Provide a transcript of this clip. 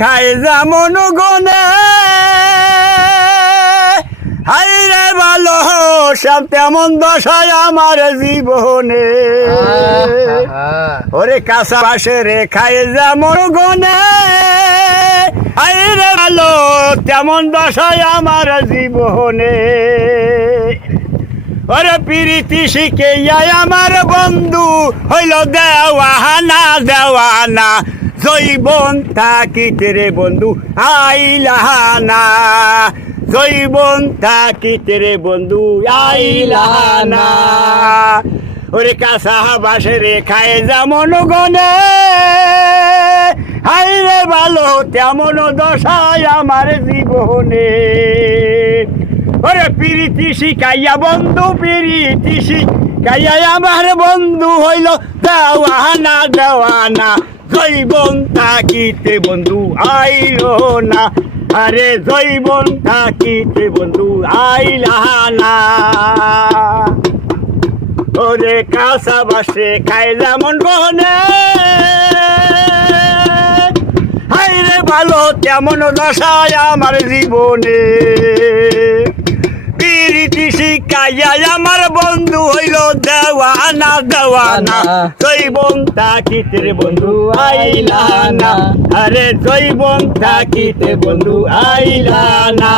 খাই যেমন গনে হাইরে ভালো সব তেমন দশায় আমার জীবনে ওরে কাঁচা বাসে রে খাই যেমন গনে হাইরে ভালো তেমন দশায় আমার জীবনে ওরে প্রীতি শিখে আমার বন্ধু হইল দেওয়ানা দেওয়ানা জৈবন থাকিতে রে বন্ধু আইলানা জৈবন থাকিতে রে বন্ধু আইলানা ওরে কাঁচা বাসে রে খায় যেমন গনে হাইরে ভালো তেমন দশায় আমার জীবনে ওরে প্রীতি শিখাইয়া বন্ধু প্রীতি শিখাইয়া আমার বন্ধু হইল দেওয়ানা দেওয়ানা জৈবন থাকিতে বন্ধু আইল না আরে জৈবন থাকিতে বন্ধু আইলানা ওরে কাঁচা বাসে খায় যেমন গনে হাইরে ভালো তেমন দশায় আমার জীবনে প্রীতি শিখাইয়া আমার বন্ধু হইল দেওয়ানা দেওয়ানা জৈবন থাকিতে রে বন্ধু আইলানা আরে জৈবন থাকিতে বন্ধু আইলানা।